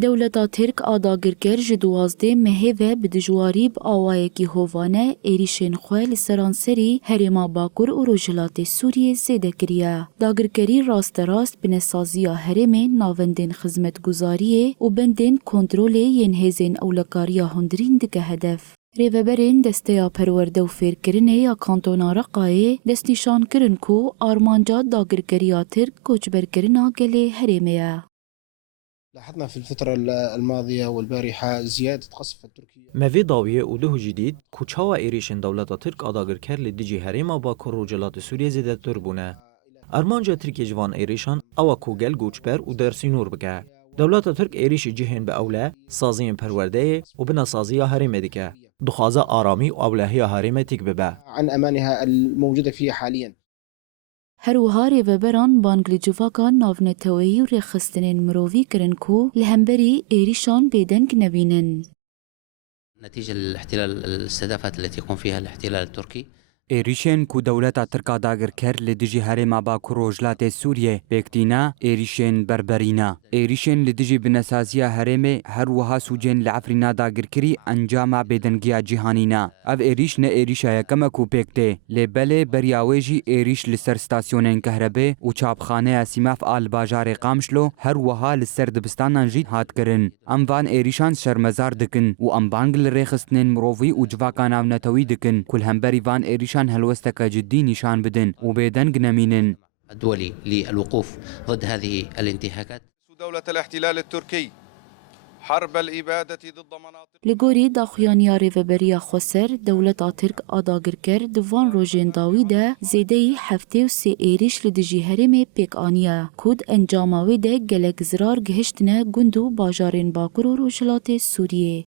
دولتا ترک آداگرکر جدوازده مهوه بدجواری با آوائکی هوانه ایریشن خواه لسرانسری هرما باکور و روجلات سوریه زیده کریه. داگرکری راست راست بنسازیا هرمه ناوندین خدمت گزاریه و بندین کنتروله ینهزین اولکاریا هندرین دکه هدف. ریوبرین دسته پرورده و فیرکرنه یا کانتونا رقایه دست نشان کرن کو آرمانجا داگرکریا ترک کوچبرکرنا گله هرمه. لاحظنا في الفترة الماضية والبارحة زيادة قصف التركية. مفي داوية وده جديد كوچاوا إيريشن دولة ترك آداگرکر لديجي هريما باكر روجلات سوريا زيادة تربونه. أرمانجا تركي جوان إيريشان أوا كوغل گوچبر و درسينور بكه. دولة ترك إيريش جهن بأولا سازين پرورده و بنا سازيا هريمه دكه. دخازا آرامي و أولهيا هريمه تك ببه. عن أمانها الموجودة فيها حاليا. هروها ریوبران بانگلی جوفاکان ناونتویی و رخستنین مرووی کرن کو لهمبری ایریشان بیدنگ نبینن. نتيجة الاحتلال الاستهدافات التي يقوم فيها الاحتلال التركي ایریشن کو دولتا ترکا داگرکر لدیجی هرما باکو روجلات سوریه بکتینا ایریشن بربرینا ایریشن لدیجی بنسازیا هرمه هر وها سوجن لعفرینا داگرکری انجام بدنگیا جهانینا اف ایریش نه ایریشا یکم کو پکته لبله بریاویجی ایریش لسر ستاسیونن کهربه و چاپخانه سیماف آل باجار قامشلو هر وها لسر دبستانان جید هات کرن ام وان ایریشان شرمزار دکن و ام بانگل ریخستنن مرووی و جواکاناو نتوی دکن کل همبری وان ایریشان هلوستك جدي نشان بدن وبيدنق نمينن الدولي للوقوف ضد هذه الانتهاكات. دولة الاحتلال التركي حرب الإبادة ضد مناطق لگوری داخویانیا ریوبریا خسر دولتا ترک آداگرکر دوان روژین داویده زیده هفته و سی ایریش لدیجی هرمه پیک آنیا کود انجاماوی ده گلک زرار گهشتنه گندو باجارین باکر و روجلات سوریه.